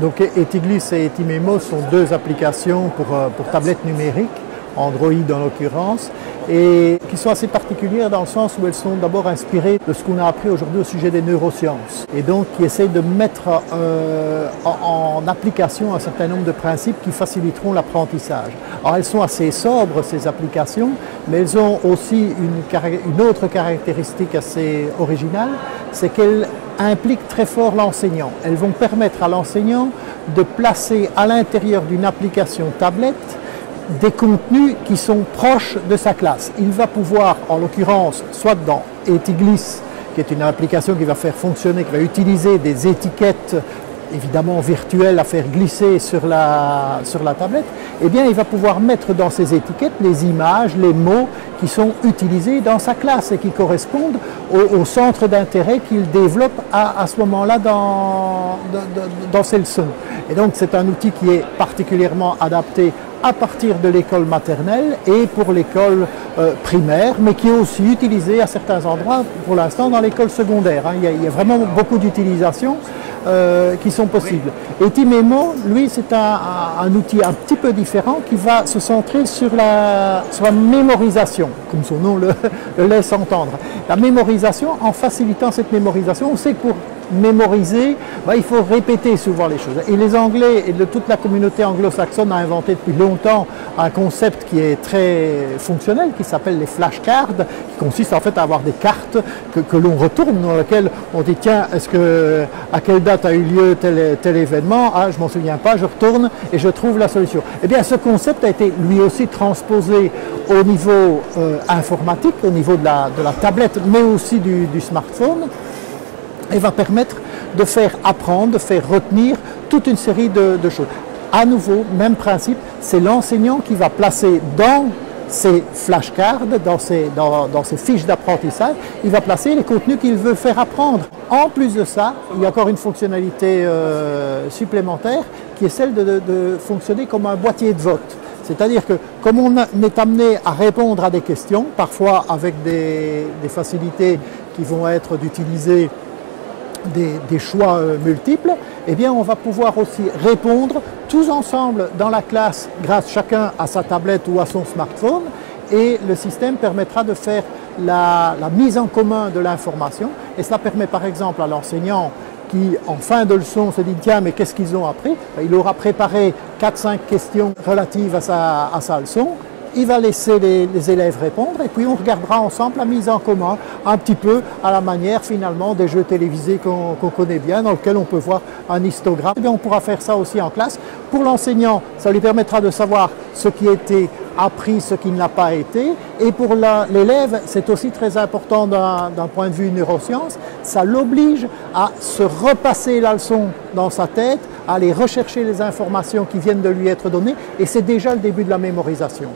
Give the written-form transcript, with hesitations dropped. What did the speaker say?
Donc Etiglis et Etimemo sont deux applications pour tablettes numériques, Android en l'occurrence, et qui sont assez particulières dans le sens où elles sont d'abord inspirées de ce qu'on a appris aujourd'hui au sujet des neurosciences, et donc qui essayent de mettre en application un certain nombre de principes qui faciliteront l'apprentissage. Alors elles sont assez sobres ces applications, mais elles ont aussi une autre caractéristique assez originale, c'est qu'elles impliquent très fort l'enseignant. Elles vont permettre à l'enseignant de placer à l'intérieur d'une application tablette des contenus qui sont proches de sa classe. Il va pouvoir, en l'occurrence, soit dans Etiglis, qui est une application qui va faire fonctionner, qui va utiliser des étiquettes évidemment virtuelles à faire glisser sur la tablette, eh bien il va pouvoir mettre dans ces étiquettes les images, les mots qui sont utilisés dans sa classe et qui correspondent au centre d'intérêt qu'il développe à ce moment-là dans ses leçons. Et donc c'est un outil qui est particulièrement adapté à partir de l'école maternelle et pour l'école primaire, mais qui est aussi utilisé à certains endroits pour l'instant dans l'école secondaire. Hein. Il y a vraiment beaucoup d'utilisations qui sont possibles. Etimemo, lui, c'est un outil un petit peu différent qui va se centrer sur la mémorisation, comme son nom le laisse entendre. La mémorisation, en facilitant cette mémorisation, on sait que pour mémoriser, il faut répéter souvent les choses. Et les Anglais et toute la communauté anglo-saxonne a inventé depuis longtemps un concept qui est très fonctionnel, qui s'appelle les flashcards, qui consiste en fait à avoir des cartes que l'on retourne, dans lesquelles on dit tiens, à quelle date a eu lieu tel événement? Ah, je m'en souviens pas, je retourne et je trouve la solution. Eh bien, ce concept a été lui aussi transposé au niveau informatique, au niveau de la tablette, mais aussi du smartphone, et va permettre de faire apprendre, de faire retenir toute une série de choses. À nouveau, même principe, c'est l'enseignant qui va placer dans ses flashcards, dans ses fiches d'apprentissage, il va placer les contenus qu'il veut faire apprendre. En plus de ça, il y a encore une fonctionnalité supplémentaire qui est celle de fonctionner comme un boîtier de vote. C'est-à-dire que comme on est amené à répondre à des questions, parfois avec des facilités qui vont être d'utiliser des choix multiples, eh bien on va pouvoir aussi répondre tous ensemble dans la classe grâce chacun à sa tablette ou à son smartphone, et le système permettra de faire la mise en commun de l'information, et cela permet par exemple à l'enseignant qui en fin de leçon se dit tiens mais qu'est-ce qu'ils ont appris, il aura préparé 4-5 questions relatives à sa leçon. Il va laisser les élèves répondre et puis on regardera ensemble la mise en commun, un petit peu à la manière finalement des jeux télévisés qu'on connaît bien, dans lesquels on peut voir un histogramme. Et bien, on pourra faire ça aussi en classe. Pour l'enseignant, ça lui permettra de savoir ce qui a été appris, ce qui ne l'a pas été. Et pour l'élève, c'est aussi très important d'un point de vue neurosciences, ça l'oblige à se repasser la leçon dans sa tête, à aller rechercher les informations qui viennent de lui être données, et c'est déjà le début de la mémorisation.